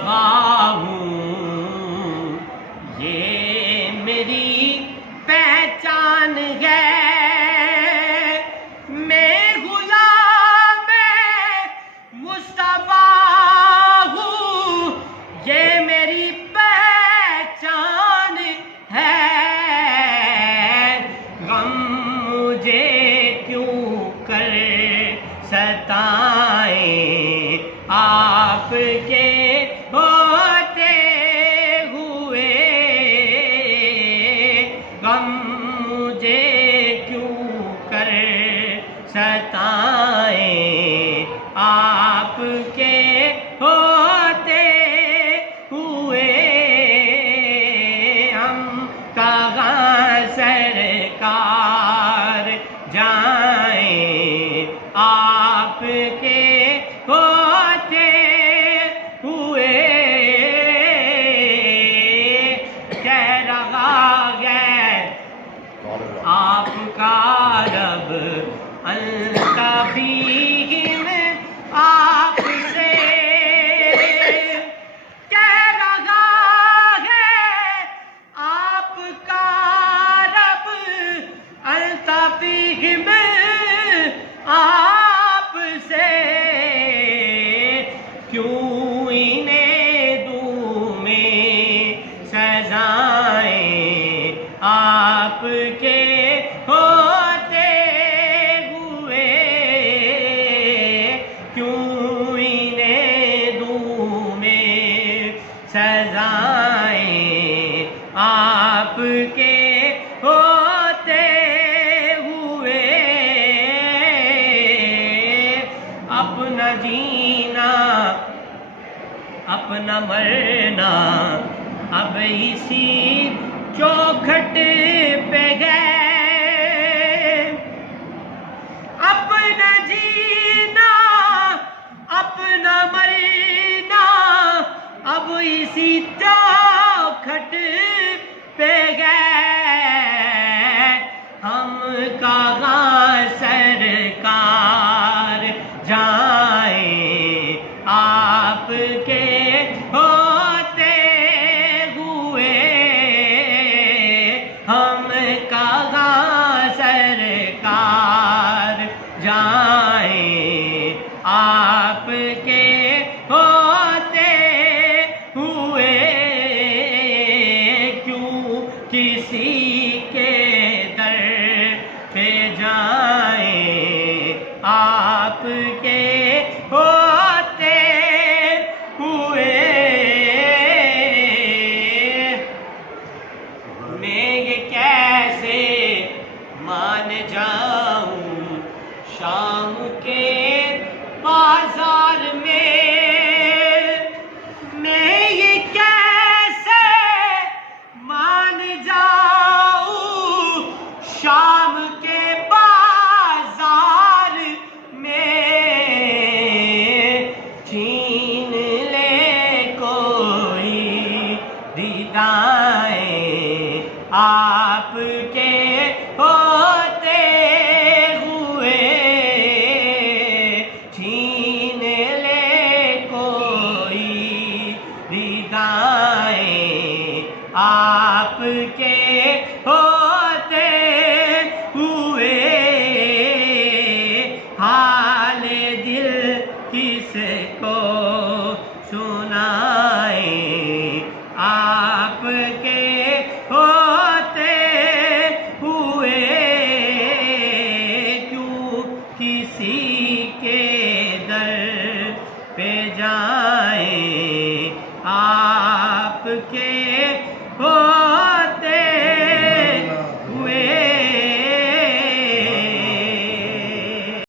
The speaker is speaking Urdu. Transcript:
مصطفیٰ ہوں، یہ میری پہچان ہے، میں غلام مصطفیٰ ہوں، یہ میری پہچان ہے، غم مجھے کیوں کر ستائیں آپ کے ہوتے ہوئے، غم مجھے کیوں کر ستائیں آپ کے ہوتے ہوئے، ہم کہاں سرکار جائیں آپ کے ہوتے ہوئے، کہہ رہا ہے آپ کا رب انت فیہم آپ سے، کہہ رہا ہے آپ کا رب انت فیہم آپ سے، کیوں انہیں دوں میں سزائیں آپ کے ہوتے ہوئے، کیوں انہیں دوں میں سزائیں آپ کے ہوتے ہوئے، اپنا جینا اپنا مرنا اب اسی چوکھٹ پہ ہے، اپنا جینا اپنا مرنا اب اسی چوکھٹ پہ ہے، ہم کہاں سرکار جائیں آپ کے ہوتے ہوئے، ہم کہاں سرکار جائیں آپ کے ہوتے ہوئے، کیوں کسی کے در پہ جائیں آپ کے ہوتے ہوئے، میں یہ کیسے مان جاؤں شام کے بازار میں یہ کیسے مان جاؤں شام کے بازار میں، چھین لے کوئی ردائیں آپ کے ہوتے ہوئے، چھین لے کوئی ردائیں آپ کے ہوتے ہوئے، حال دل کس کو سنائیں آپ کے ہوتے ہوئے، کیوں کسی کے در پہ جائیں